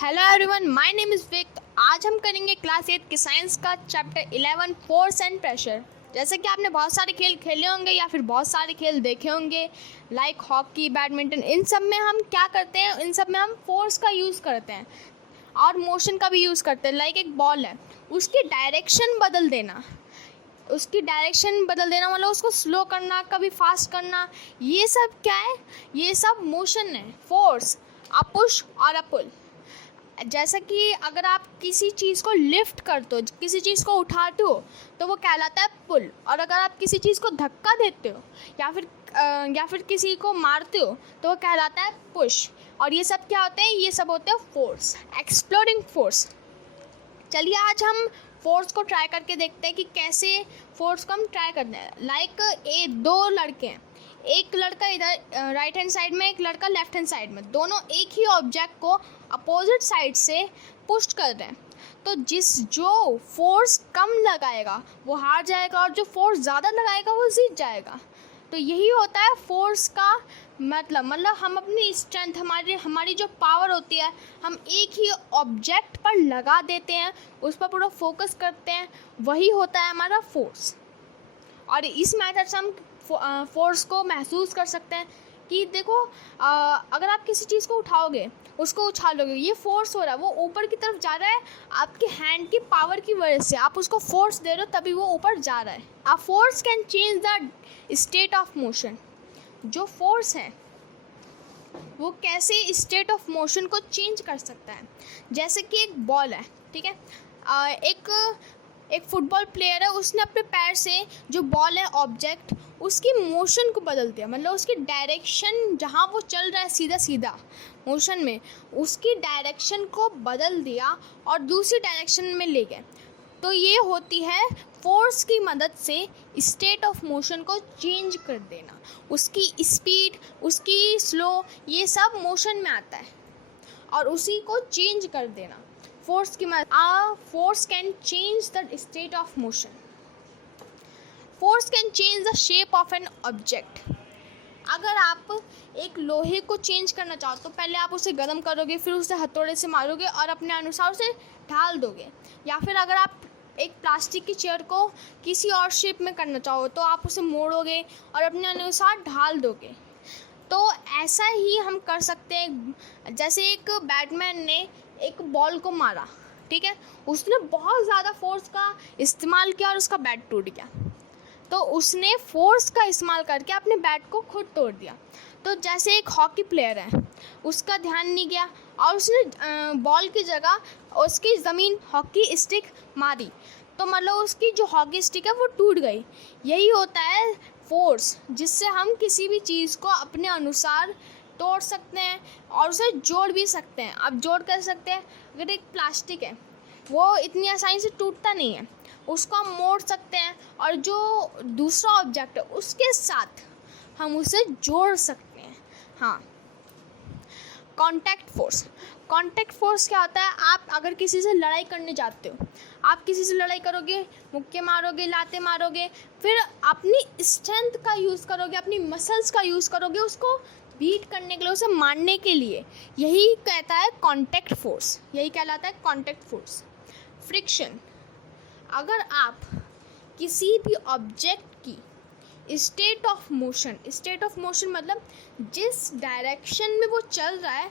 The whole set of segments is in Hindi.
Hello everyone, my name is Vik. आज हम करेंगे क्लास 8 की साइंस का चैप्टर 11 फोर्स एंड प्रेशर। जैसे कि आपने बहुत सारे खेल खेले होंगे या फिर बहुत सारे खेल देखे होंगे, लाइक हॉकी, बैडमिंटन। इन सब में हम क्या करते हैं, इन सब में हम फोर्स का यूज़ करते हैं और मोशन का भी यूज़ करते हैं। लाइक एक बॉल है, उसकी डायरेक्शन बदल देना, मतलब उसको स्लो करना, कभी फास्ट करना, ये सब क्या है? ये सब मोशन है, फोर्स, अ पुश और अ पुल। जैसा कि अगर आप किसी चीज़ को लिफ्ट करते हो, किसी चीज़ को उठाते हो, तो वो कहलाता है पुल। और अगर आप किसी चीज़ को धक्का देते हो या फिर किसी को मारते हो, तो वो कहलाता है पुश। और ये सब क्या होते हैं? ये सब होते हैं फोर्स, एक्सप्लोडिंग फोर्स। चलिए आज हम फोर्स को ट्राई करके देखते हैं कि कैसे फोर्स को हम ट्राई करते हैं। लाइक दो लड़के हैं, एक लड़का इधर राइट हैंड साइड में, एक लड़का लेफ्ट हैंड साइड में, दोनों एक ही ऑब्जेक्ट को अपोजिट साइड से पुश कर रहे हैं। तो जो फोर्स कम लगाएगा वो हार जाएगा और जो फोर्स ज़्यादा लगाएगा वो जीत जाएगा। तो यही होता है फोर्स का मतलब हम अपनी स्ट्रेंथ, हमारी जो पावर होती है, हम एक ही ऑब्जेक्ट पर लगा देते हैं, उस पर पूरा फोकस करते हैं, वही होता है हमारा फोर्स। और इस मेथड से हम फोर्स को महसूस कर सकते हैं कि देखो, अगर आप किसी चीज़ को उठाओगे, उसको उछालोगे, ये फोर्स हो रहा है, वो ऊपर की तरफ जा रहा है आपके हैंड की पावर की वजह से। आप उसको फोर्स दे रहे हो तभी वो ऊपर जा रहा है। A force can change the state of motion. जो फोर्स है वो कैसे स्टेट ऑफ मोशन को चेंज कर सकता है। जैसे कि एक बॉल है, ठीक है, एक फुटबॉल प्लेयर है, उसने अपने पैर से जो बॉल है ऑब्जेक्ट, उसकी मोशन को बदल दिया, मतलब उसकी डायरेक्शन, जहाँ वो चल रहा है सीधा सीधा मोशन में, उसकी डायरेक्शन को बदल दिया और दूसरी डायरेक्शन में ले गए। तो ये होती है फोर्स की मदद से स्टेट ऑफ मोशन को चेंज कर देना। उसकी स्पीड, उसकी स्लो, ये सब मोशन में आता है और उसी को चेंज कर देना फोर्स की मदद। Force can change the state of motion. Force can change the shape of an object. अगर आप एक लोहे को चेंज करना चाहो तो पहले आप उसे गर्म करोगे, फिर उसे हथौड़े से मारोगे और अपने अनुसार उसे ढाल दोगे। या फिर अगर आप एक प्लास्टिक की चेयर को किसी और शेप में करना चाहो तो आप उसे मोड़ोगे और अपने अनुसार ढाल दोगे। तो ऐसा ही हम कर सकते हैं। जैसे एक बैटमैन ने एक बॉल को मारा, ठीक है, उसने बहुत ज़्यादा फोर्स का इस्तेमाल किया और उसका बैट टूट गया। तो उसने फोर्स का इस्तेमाल करके अपने बैट को खुद तोड़ दिया। तो जैसे एक हॉकी प्लेयर है, उसका ध्यान नहीं गया और उसने बॉल की जगह उसकी ज़मीन हॉकी स्टिक मारी, तो मतलब उसकी जो हॉकी स्टिक है वो टूट गई। यही होता है फोर्स, जिससे हम किसी भी चीज़ को अपने अनुसार तोड़ सकते हैं और उसे जोड़ भी सकते हैं। अब जोड़ कर सकते हैं, अगर एक प्लास्टिक है वो इतनी आसानी से टूटता नहीं है, उसको हम मोड़ सकते हैं और जो दूसरा ऑब्जेक्ट है उसके साथ हम उसे जोड़ सकते हैं। हाँ, कॉन्टैक्ट फोर्स क्या होता है? आप अगर किसी से लड़ाई करने जाते हो, आप किसी से लड़ाई करोगे, मुक्के मारोगे, लाते मारोगे, फिर अपनी स्ट्रेंथ का यूज़ करोगे, अपनी मसल्स का यूज़ करोगे उसको बीट करने के लिए, उसे मारने के लिए। यही कहता है कॉन्टैक्ट फोर्स, यही कहलाता है कॉन्टैक्ट फोर्स। फ्रिक्शन, अगर आप किसी भी ऑब्जेक्ट की स्टेट ऑफ मोशन मतलब जिस डायरेक्शन में वो चल रहा है,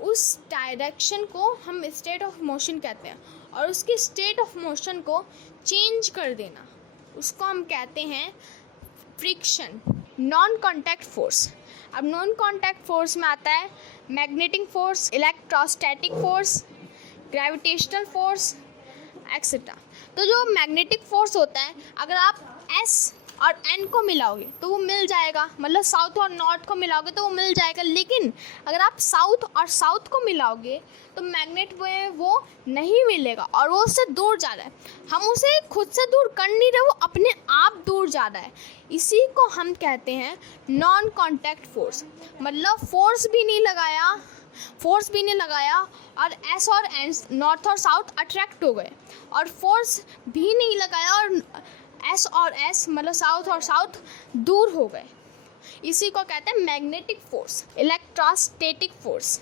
उस डायरेक्शन को हम स्टेट ऑफ मोशन कहते हैं। और उसकी स्टेट ऑफ मोशन को चेंज कर देना, उसको हम कहते हैं फ्रिक्शन। नॉन कॉन्टैक्ट फोर्स, अब नॉन कॉन्टैक्ट फोर्स में आता है magnetic force, electrostatic force, gravitational force, etcetera. तो जो मैग्नेटिक फोर्स होता है, अगर आप एस और एन को मिलाओगे तो वो मिल जाएगा, मतलब साउथ और नॉर्थ को मिलाओगे तो वो मिल जाएगा। लेकिन अगर आप साउथ और साउथ को मिलाओगे तो मैग्नेट वो नहीं मिलेगा और वो उससे दूर जा रहा है। हम उसे खुद से दूर कर नहीं रहे, वो अपने आप दूर जा रहा है। इसी को हम कहते हैं नॉन कॉन्टैक्ट फोर्स। मतलब फोर्स भी नहीं लगाया और एस और एन, नॉर्थ और साउथ अट्रैक्ट हो गए, और फोर्स भी नहीं लगाया और एस और एस, मतलब साउथ और साउथ दूर हो गए। इसी को कहते हैं magnetic force. Electrostatic force,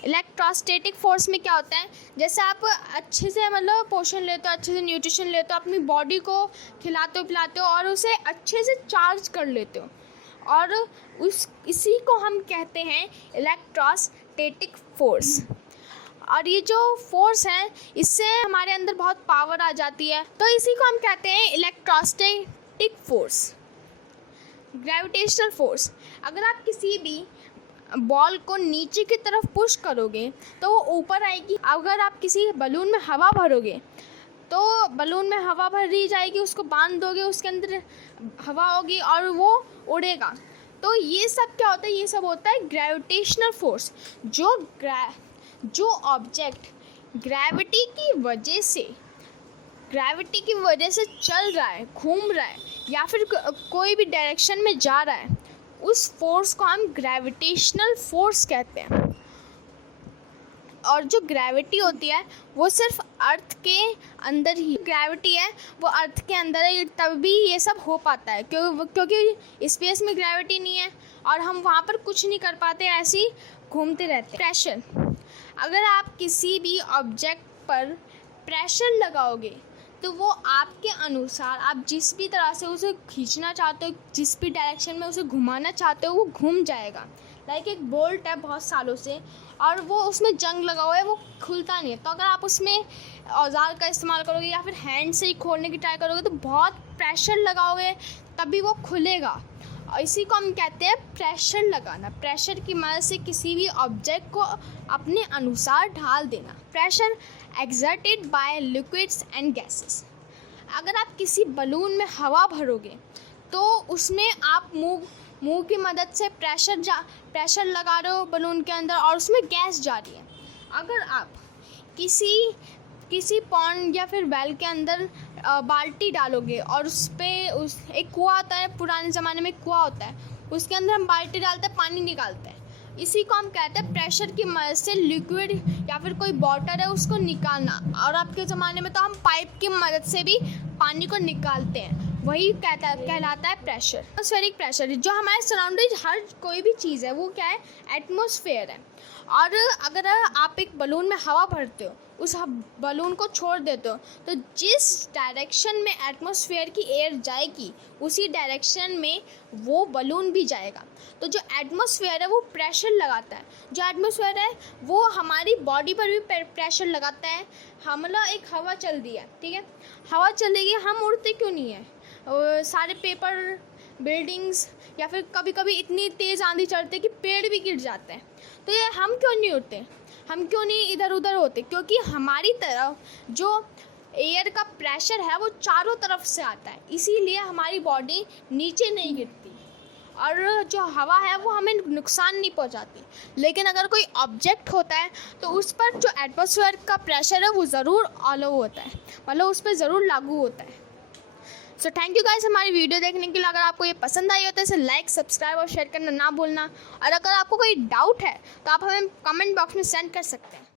electrostatic force में क्या होता है, जैसे आप अच्छे से मतलब पोषण लेते हो, अच्छे से न्यूट्रिशन लेते हो, अपनी बॉडी को खिलाते हो पिलाते हो और उसे अच्छे से चार्ज कर लेते हो, और इसी को हम कहते हैं इलेक्ट्रोस्टैटिक फोर्स। और ये जो फोर्स है इससे हमारे अंदर बहुत पावर आ जाती है, तो इसी को हम कहते हैं इलेक्ट्रोस्टैटिक फोर्स। ग्रेविटेशनल फोर्स, अगर आप किसी भी बॉल को नीचे की तरफ पुश करोगे तो वो ऊपर आएगी। अगर आप किसी बलून में हवा भरोगे तो बलून में हवा भरी जाएगी, उसको बांध दोगे, उसके अंदर हवा होगी और वो उड़ेगा। तो ये सब क्या होता है, ये सब होता है ग्रेविटेशनल फोर्स। जो ऑब्जेक्ट ग्रेविटी की वजह से चल रहा है, घूम रहा है या फिर कोई भी डायरेक्शन में जा रहा है, उस फोर्स को हम ग्रेविटेशनल फोर्स कहते हैं। और जो ग्रेविटी होती है वो सिर्फ अर्थ के अंदर ही ग्रेविटी है, वो अर्थ के अंदर है, तभी ये सब हो पाता है, क्योंकि स्पेस में ग्रेविटी नहीं है और हम वहाँ पर कुछ नहीं कर पाते, ऐसे ही घूमते रहते हैं। प्रेशर, अगर आप किसी भी ऑब्जेक्ट पर प्रेशर लगाओगे तो वो आपके अनुसार, आप जिस भी तरह से उसे खींचना चाहते हो, जिस भी डायरेक्शन में उसे घुमाना चाहते हो, वो घूम जाएगा। लाइक एक बोल्ट है बहुत सालों से और वो उसमें जंग लगा हुआ है, वो खुलता नहीं है, तो अगर आप उसमें औजार का इस्तेमाल करोगे या फिर हैंड से ही खोलने की ट्राई करोगे तो बहुत प्रेशर लगाओगे तभी वो खुलेगा। और इसी को हम कहते हैं प्रेशर लगाना। प्रेशर की मदद से किसी भी ऑब्जेक्ट को अपने अनुसार ढाल देना। Pressure exerted by liquids and gases, अगर आप किसी बलून में हवा भरोगे तो उसमें आप मुंह की मदद से प्रेशर लगा रहे हो बलून के अंदर और उसमें गैस जा रही है। अगर आप किसी पॉन्ड या फिर वेल के अंदर बाल्टी डालोगे और एक कुआं होता है, पुराने ज़माने में कुआं होता है, उसके अंदर हम बाल्टी डालते हैं, पानी निकालते हैं, इसी को हम कहते हैं प्रेशर की मदद से लिक्विड या फिर कोई वाटर है उसको निकालना। और अब के ज़माने में तो हम पाइप की मदद से भी पानी को निकालते हैं, वही कहलाता है प्रेशर। एटमॉस्फेरिक प्रेशर, जो हमारे सराउंडिंग हर कोई भी चीज़ है वो क्या है, एटमॉस्फेयर है। और अगर आप एक बलून में हवा भरते हो, उस बलून को छोड़ देते हो, तो जिस डायरेक्शन में एटमॉस्फेयर की एयर जाएगी उसी डायरेक्शन में वो बलून भी जाएगा। तो जो एटमॉस्फेयर है वो प्रेशर लगाता है, जो एटमॉस्फेयर है वो हमारी बॉडी पर भी प्रेशर लगाता है। मतलब एक हवा चल रही है, ठीक है, हवा चलेगी, हम उड़ते क्यों नहीं है? सारे पेपर, बिल्डिंग्स या फिर कभी कभी इतनी तेज़ आंधी चलती है कि पेड़ भी गिर जाते हैं, तो ये हम क्यों नहीं उड़ते, हम क्यों नहीं इधर उधर होते? क्योंकि हमारी तरफ जो एयर का प्रेशर है वो चारों तरफ से आता है, इसीलिए हमारी बॉडी नीचे नहीं गिरती और जो हवा है वो हमें नुकसान नहीं पहुंचाती। लेकिन अगर कोई ऑब्जेक्ट होता है तो उस पर जो एटमॉस्फेयर का प्रेशर है वो ज़रूर ऑलो होता है, मतलब उस पर ज़रूर लागू होता है। सो थैंक यू गाइस हमारी वीडियो देखने के लिए। अगर आपको ये पसंद आई हो तो इसे लाइक, सब्सक्राइब और शेयर करना ना भूलना। और अगर आपको कोई डाउट है तो आप हमें कमेंट बॉक्स में सेंड कर सकते हैं।